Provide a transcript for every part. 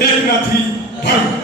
एकनाथी धर्म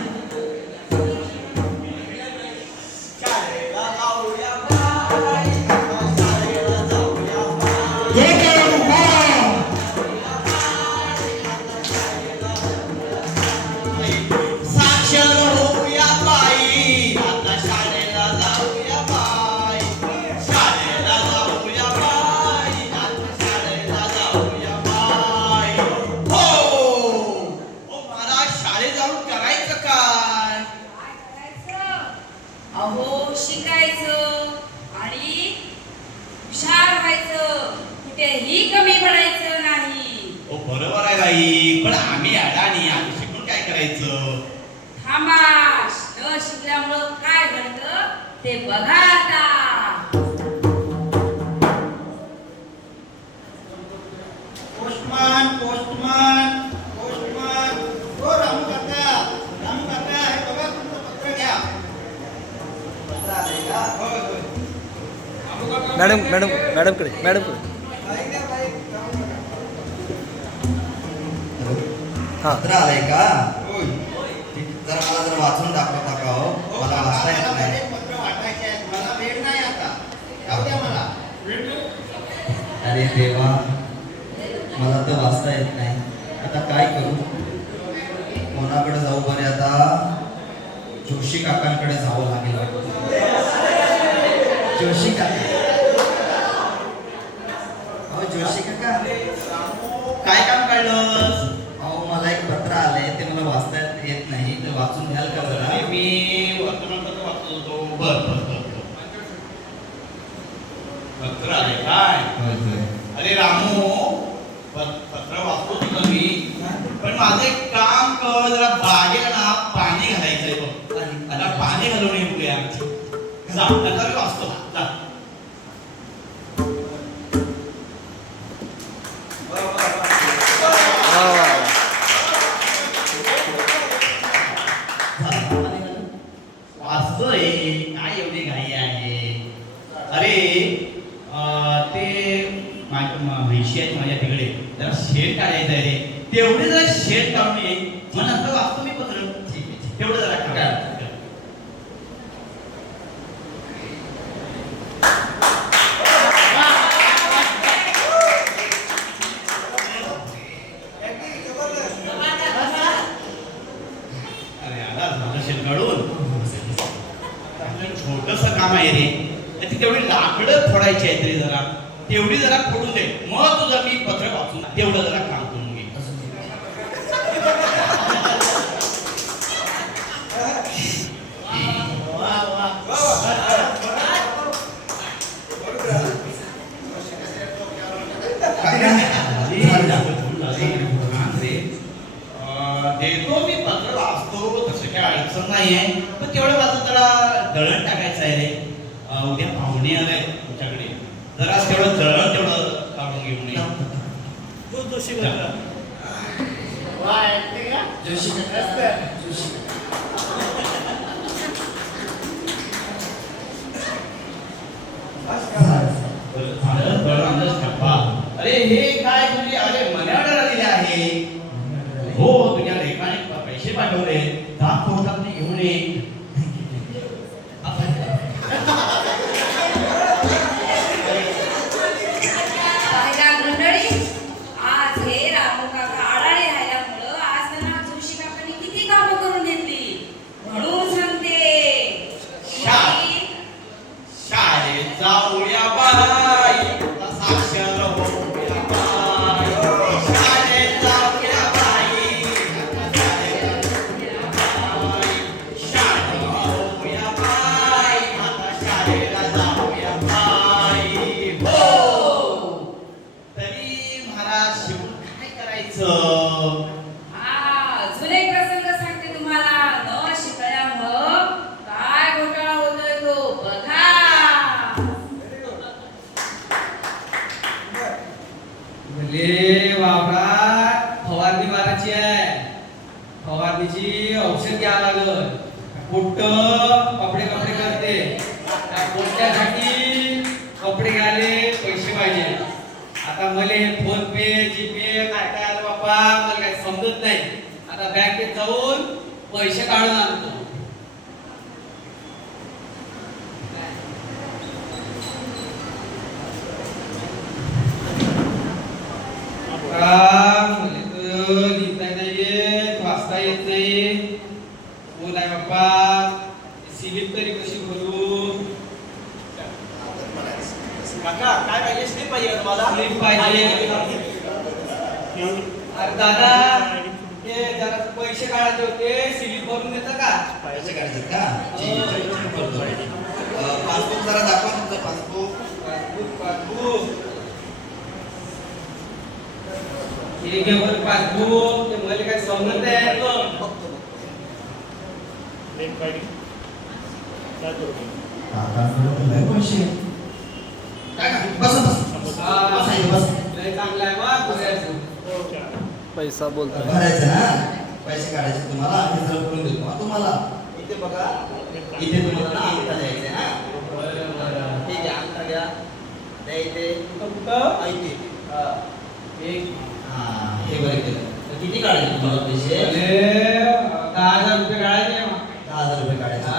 madam madam मॅडमकडे मॅडमकडे हां पत्र आलंय का? जरा मला जर वाचून दाखवता का हो? मला वाचता येत नाही. मला वेळ नाही आता. जाऊ द्या मला. अरे देवा, मला तर वाचता येत नाही. आता काय करू? कोणाकडे जाऊ बरे? आता जोशी काकांकडे जावं लागेल वाटतं. जोशी काका, अहो जोशी काका, काय काम काढलं? अहो मला एक पत्र आलंय, ते मला वाचता येत नाही, तर वाचून घ्याल का जरा? मी वर्तमानपत्र वाचत होतो. बर पत्र आले काय? अरे रामू, पत्र वाचतो तुझं मी, पण माझं एक काम कर, जरा बागेला ना पाणी घालायचंय बघ. आता पाणी घालून येऊ द्या. जा, आता मी वाचतो. जा. वाचतो रे, काय एवढी घाई आहे? अरे ते म्हैशी आहेत माझ्या तिकडे, जरा शेण काढायचं आहे रे. तेवढे जरा शेण काढून ये, मग नंतर वाचतो मी पत्र. ठीक आहे, तेवढं जरा काढा. छोटस काम आहे रे, तेवढी लाकडं फोडायची आहेत रे, जरा तेवढी जरा फोडून दे, मग तुझं मी पत्र वाचून तेवढं जरा काम करून घे. देतो मी पत्र वाचतो, तसं काय अडचण नाहीये, पण तेवढं माझं जरा दळण टाकायचं आहे रे. उद्या पाहुणे आले तुमच्याकडे, जरा तेवढं दळण तेवढं काढून घेऊन ये. जोशी काका, जोशी काका, अरे हे काय तुझी? अरे मनी ऑर्डर आलेली आहे. हो, तुझ्या लेखाने पैसे पाठवले, 10 कोटात घेऊन ये. फवारणी मारायची आहे, फवारणीची औषध घ्यावं लागल. कुठं कपडे करते, कोणत्यासाठी कपडे घ्यायले पैसे पाहिजे. आता मला फोन पे, जीपे काय काय आलं बाप्पा, मला काही समजत नाही. आता बँकेत जाऊन पैसे काढून आणतो. लिहिता नाही येत, वाचता येत नाही. कोण आहे बाप्पा? सिलिप तरी कशी भरू? काका काय पाहिजे स्लिप पाहिजे का तुम्हाला स्लिप पाहिजे. अरे दादा, ते जरा पैसे काढायचे होते, सिलिप भरून देता का? पैसे काढायचे का? पासबुक जरा दाखवा तुमचं पासबुक. पासबुक हे घे बरं पासबुक. ते मला काय समजत आहे पैसे काय बस बस बस. लय चांगला आहे बा पुऱ्याचं. पैसा बोलतो भरायचं ना, पैसे काढायचे तुम्हाला आम्ही जर करून देतो हा तुम्हाला. इथे बघा, इथे तुम्हाला ना अंगठा द्यायचा आहे ना. ठीक आहे, अंगठा घ्या. द्या इथे. कुठं? इथे. एक हा, हे बरं केलं. तर किती काढायचे तुम्हाला पैसे? 10,000 रुपये काढायचे. 10,000 रुपये काढायचे का?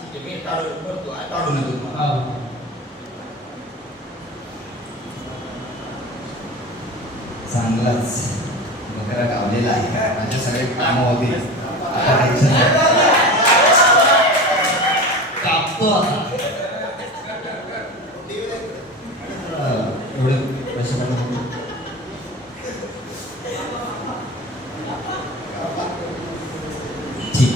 ठीक आहे, मी काढून येतो तुम्हाला. चांगलाच बकरा गावलेला आहे. माझे सगळे काम होते. आता टेन्शन नाही. कापतो आता. एवढे पैसे काढून ठीक.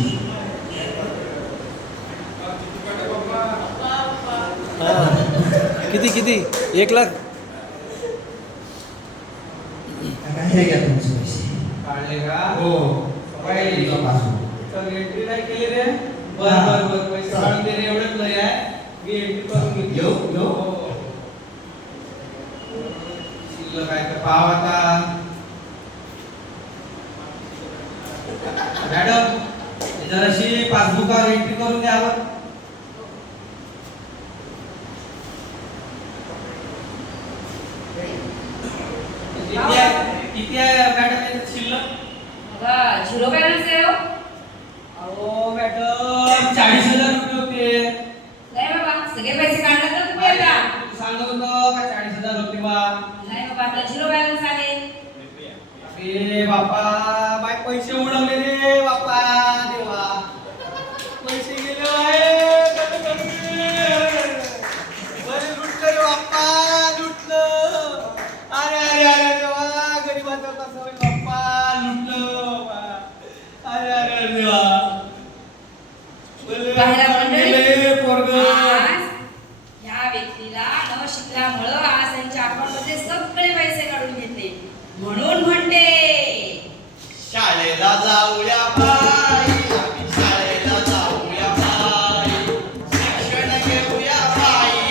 किती किती 1 लाख काय हे घ्या तुमचे पैसे. काढले का? हो. काही तुमचा पासबुक. तर एंट्री नाही केली रे. बर पैसे काढून दे रे. एवढंच लय आहे. मी एंट्री करून घेतली. येऊ. शिल्लक आहे तर पाव आता. मॅडम, जराशी पासबुकावर एंट्री करून द्यावं. किती आहे मॅडम याच्यात शिल्लक? बघा, झिरो बॅलन्स आहे हो. अहो मॅडम, 40,000 रुपये होते. नाही बाबा, सगळे पैसे काढले तर तुम्ही आता. सांगत होतो का 40,000 होते बा. नाही बाबा, आता झिरो बॅलन्स आहे. अरे बापा, बाय पैसे उडवले रे बापा. देवा, पैसे गेले आहे. बरे लुटलं रे बाप्पा, लुटलं. अरे देवा, गरीबाचं कसं होईल बाप्पा, लुटलं बाप्पा. अरे देवा. पाहिला मंडळी? गेले पोरगं. आज या व्यक्तीला न शिकल्यामुळं आज त्यांच्या अकाउंटमध्ये सगळे पैसे काढून घेतले. म्हणून म्हणते शाळेला जाऊया बाई, आम्ही शाळेला जाऊया बाई, शिक्षण घेऊया बाई,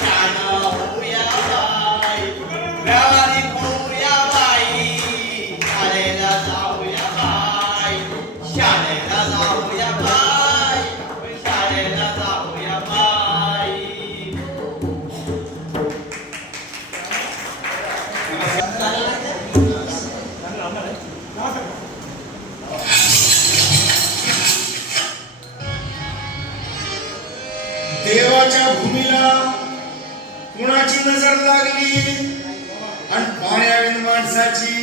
शान होऊया बाई, व्यावहारिक होऊया बाई, शाळेला जाऊया बाई, शाळेला जाऊया बाई, शाळेला जाऊया बाई. देवाच्या भूमीला कुणाची नजर लागली आणि पाण्याविन माणसाची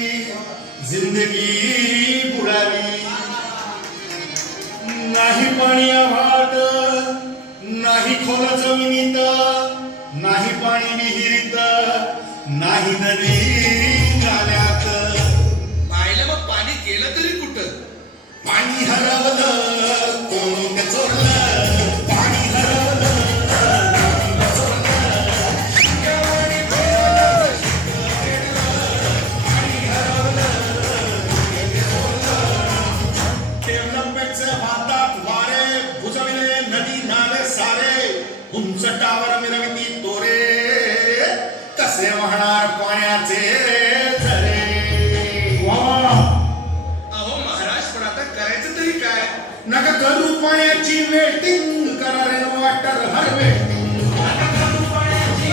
जिंदगी बुडाली. नाही पाणी आभाळात, नाही खोल जमिनीत, नाही पाणी विहिरीत, नाही नदी नाल्यात. पाहिलं मग पाणी गेलं तरी कुठं? पाणी हरवलं कोण चोरलं, पाणी हरवलं डेव्हलपमेंटचे वादात वारे बुजविले नदी नाले सारे, उंच टावर मिरवती तोरे, कसे वाहणार पाण्याचे झरे. अहो महाराज, पण आता करायचं तरी काय? नका करू पाण्याची वेटिंग, करा रे वॉटर हार्वेस्टिंग. नका करू पाण्याची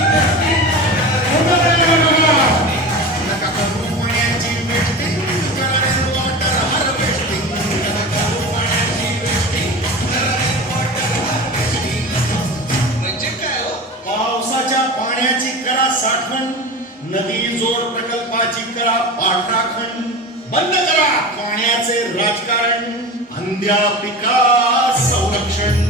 वेटिंग, करा रे वॉटर हार्वेस्टिंग. राखण बंद करा पाण्याचे राजकारण अंध्या पिका संरक्षण